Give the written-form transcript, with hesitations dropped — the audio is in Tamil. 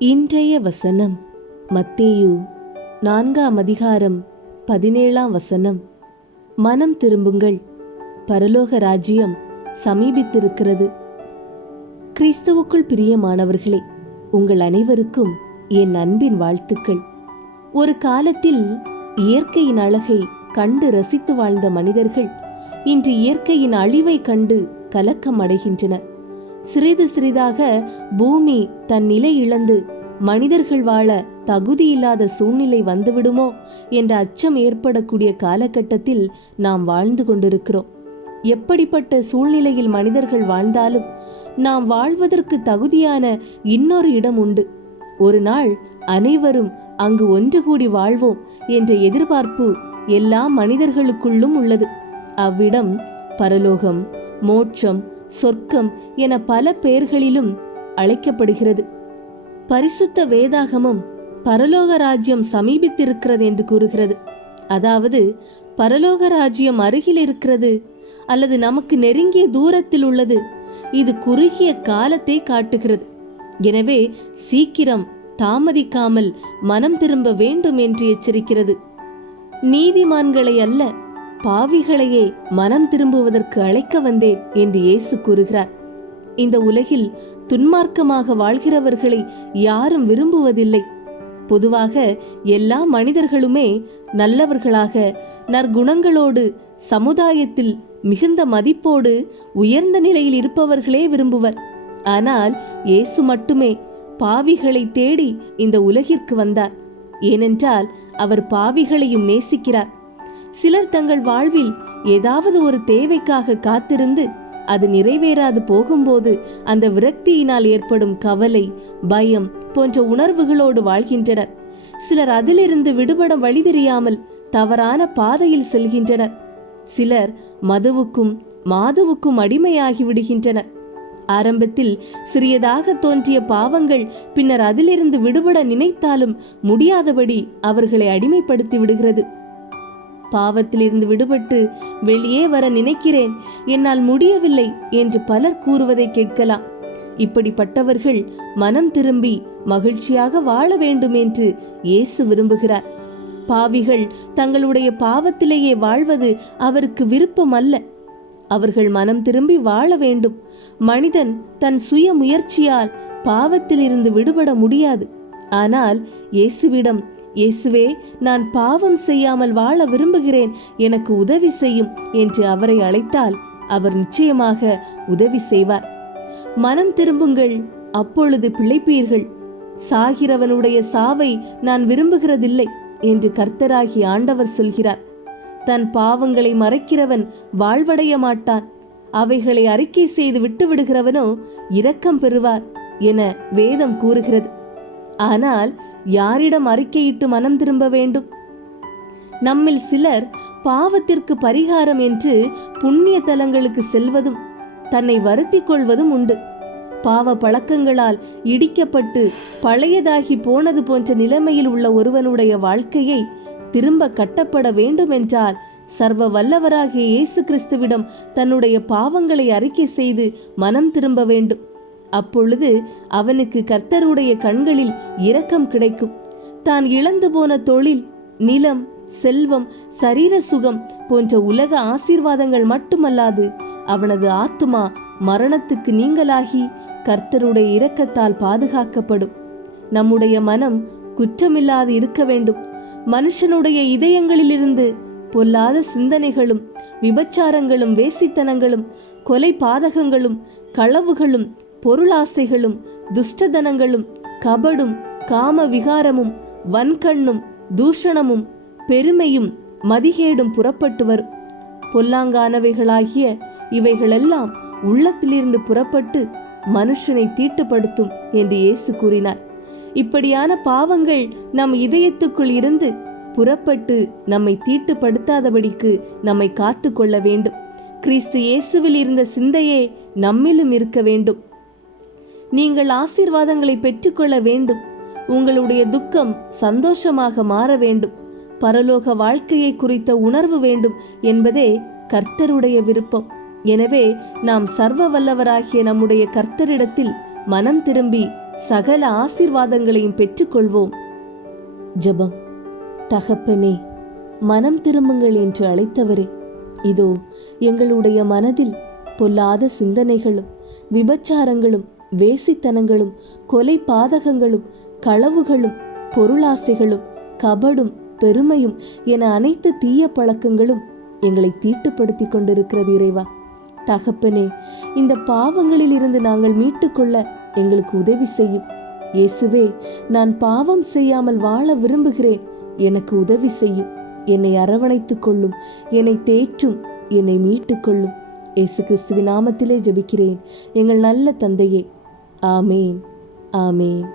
இன்றைய வசனம் மத்தேயு 4:17. மனம் திரும்புங்கள், பரலோக ராஜ்யம் சமீபித்திருக்கிறது. கிறிஸ்துவுக்குள் பிரியமானவர்களே, உங்கள் அனைவருக்கும் என் அன்பின் வாழ்த்துக்கள். ஒரு காலத்தில் இயற்கையின் அழகை கண்டு ரசித்து வாழ்ந்த மனிதர்கள் இன்று இயற்கையின் அழிவை கண்டு கலக்கம் அடைகின்றனர். சிறிது சிறிதாக பூமி தன் நிலை இழந்து மனிதர்கள் வாழ தகுதியில்லாத சூழ்நிலை வந்துவிடுமோ என்ற அச்சம் ஏற்படக்கூடிய காலகட்டத்தில் நாம் வாழ்ந்து கொண்டிருக்கிறோம். எப்படிப்பட்ட சூழ்நிலையில் மனிதர்கள் வாழ்ந்தாலும் நாம் வாழ்வதற்கு தகுதியான இன்னொரு இடம் உண்டு. ஒரு நாள் அனைவரும் அங்கு ஒன்று கூடி வாழ்வோம் என்ற எதிர்பார்ப்பு எல்லா மனிதர்களுக்குள்ளும் உள்ளது. அவ்விடம் பரலோகம், மோட்சம், சொர்க்கம் என பல பெயர்களிலும் அழைக்கப்படுகிறது. பரிசுத்த வேதாகமம் பரலோக ராஜ்யம் சமீபித்திருக்கிறது என்று கூறுகிறது. அதாவது பரலோக ராஜ்யம் அருகில் இருக்கிறது அல்லது நமக்கு நெருங்கிய தூரத்தில் உள்ளது. இது குறுகிய காலத்தை காட்டுகிறது. எனவே சீக்கிரம் தாமதிக்காமல் மனம் திரும்ப வேண்டும் என்று எச்சரிக்கிறது. நீதிமான்களை அல்ல, பாவிகளையே மனம் திரும்புவதற்கு அழைக்க வந்தேன் என்று இயேசு கூறுகிறார். இந்த உலகில் துன்மார்க்கமாக வாழ்கிறவர்களை யாரும் விரும்புவதில்லை. பொதுவாக எல்லா மனிதர்களுமே நல்லவர்களாக, நற்குணங்களோடு, சமுதாயத்தில் மிகுந்த மதிப்போடு, உயர்ந்த நிலையில் இருப்பவர்களே விரும்புவர். ஆனால் இயேசு மட்டுமே பாவிகளை தேடி இந்த உலகிற்கு வந்தார். ஏனென்றால் அவர் பாவிகளையும் நேசிக்கிறார். சிலர் தங்கள் வாழ்வில் ஏதாவது ஒரு தேவைக்காக காத்திருந்து அது நிறைவேறாது போகும்போது அந்த விரக்தியினால் ஏற்படும் கவலை, பயம் போன்ற உணர்வுகளோடு வாழ்கின்றனர். சிலர் அதிலிருந்து விடுபட வழி தெரியாமல் தவறான பாதையில் செல்கின்றனர். சிலர் மதுவுக்கும் மாதுவுக்கும் அடிமையாகி விடுகின்றனர். ஆரம்பத்தில் சிறியதாக தோன்றிய பாவங்கள் பின்னர் அதிலிருந்து விடுபட நினைத்தாலும் முடியாதபடி அவர்களை அடிமைப்படுத்தி விடுகிறது. பாவத்திலிருந்து விடுபட்டு வெளியே வர நினைக்கிறேன், என்னால் முடியவில்லை என்று பலர் கூறுவதை கேட்கலாம். இப்படிப்பட்டவர்கள் மனம் திரும்பி மகிழ்ச்சியாக வாழ வேண்டும் என்று இயேசு விரும்புகிறார். பாவிகள் தங்களுடைய பாவத்திலேயே வாழ்வது அவருக்கு விருப்பம் அல்ல. அவர்கள் மனம் திரும்பி வாழ வேண்டும். மனிதன் தன் சுய முயற்சியால் பாவத்திலிருந்து விடுபட முடியாது. ஆனால் இயேசுவிடம், இயேசுவே, நான் பாவம் செய்யாமல் வாழ விரும்புகிறேன், எனக்கு உதவி செய்யும் என்று அவரை அழைத்தால் அவர் நிச்சயமாக உதவி செய்வார். மனம் திரும்புங்கள், அப்பொழுது பிழைப்பீர்கள். சாகிறவனுடைய சாவை நான் விரும்புகிறதில்லை என்று கர்த்தராகி ஆண்டவர் சொல்கிறார். தன் பாவங்களை மறைக்கிறவன் வாழ்வடைய மாட்டான். அவைகளை அறிக்கை செய்து விட்டுவிடுகிறவனோ இரக்கம் பெறுவார் என வேதம் கூறுகிறது. ஆனால் யாரிடம் அறிக்கையிட்டு மனம் திரும்ப வேண்டும்? நம்மில் சிலர் பாவத்திற்கு பரிகாரம் என்று புண்ணிய தலங்களுக்கு செல்வதும் தன்னை வருத்திக் கொள்வதும் உண்டு. பாவ பழக்கங்களால் இடிக்கப்பட்டு பழையதாகி போனது போன்ற நிலைமையில் உள்ள ஒருவனுடைய வாழ்க்கையை திரும்ப கட்டப்பட வேண்டுமென்றால் சர்வ வல்லவராகிய இயேசு கிறிஸ்துவிடம் தன்னுடைய பாவங்களை அறிக்கை செய்து மனம் திரும்ப வேண்டும். அப்பொழுது அவனுக்கு கர்த்தருடைய கண்களில் இரக்கம் கிடைக்கும். தான் இழந்து போன தொழில், நிலம், செல்வம், சரீர சுகம் போன்ற உலக ஆசீர்வாதங்கள் மட்டுமல்லாது அவனது ஆத்துமா மரணத்துக்கு நீங்களாகி கர்த்தருடைய இரக்கத்தால் பாதுகாக்கப்படும். நம்முடைய மனம் குற்றமில்லாது இருக்க வேண்டும். மனுஷனுடைய இதயங்களிலிருந்து பொல்லாத சிந்தனைகளும், விபச்சாரங்களும், வேசித்தனங்களும், கொலை பாதகங்களும், களவுகளும், பொருளாசைகளும், துஷ்டதனங்களும், கபடும், காம விகாரமும், வன்கண்ணும், தூஷணமும், பெருமையும், மதிகேடும் புறப்பட்டு வரும். பொல்லாங்கானவைகளாகிய இவைகளெல்லாம் உள்ளத்திலிருந்து புறப்பட்டு மனுஷனை தீட்டுப்படுத்தும் என்று இயேசு கூறினார். இப்படியான பாவங்கள் நம் இதயத்துக்குள் இருந்து புறப்பட்டு நம்மை தீட்டுப்படுத்தாதபடிக்கு நம்மை காத்து கொள்ள வேண்டும். கிறிஸ்து இயேசுவில் இருந்த சிந்தையே நம்மிலும் இருக்க வேண்டும். நீங்கள் ஆசீர்வாதங்களை பெற்றுக்கொள்ள வேண்டும். உங்களுடைய துக்கம் சந்தோஷமாக மாற வேண்டும். பரலோக வாழ்க்கையை குறித்த உணர்வு வேண்டும் என்பதே கர்த்தருடைய விருப்பம். எனவே நாம் சர்வ வல்லவராகிய நம்முடைய கர்த்தரிடத்தில் மனம் திரும்பி சகல ஆசீர்வாதங்களையும் பெற்றுக்கொள்வோம். ஜெபம். தகப்பனே, மனம் திரும்புங்கள் என்று அழைத்தவரே, இதோ எங்களுடைய மனதில் பொல்லாத சிந்தனைகளும் விபச்சாரங்களும் வேசித்தனங்களும் கொலை பாதகங்களும் களவுகளும் பொருளாசைகளும் கபடும் பெருமையும் என அனைத்து தீய பழக்கங்களும் எங்களை தீட்டுப்படுத்தி கொண்டிருக்கிறது இறைவா. தகப்பனே, இந்த பாவங்களில் இருந்து நாங்கள் மீட்டுக்கொள்ள எங்களுக்கு உதவி செய்யும். இயேசுவே, நான் பாவம் செய்யாமல் வாழ விரும்புகிறேன், எனக்கு உதவி செய்யும். என்னை அரவணைத்துக் கொள்ளும், என்னை தேற்றும், என்னை மீட்டுக்கொள்ளும். இயேசு கிறிஸ்துவின் நாமத்திலே ஜெபிக்கிறேன் எங்கள் நல்ல தந்தையே. ஆமேன், ஆமேன்.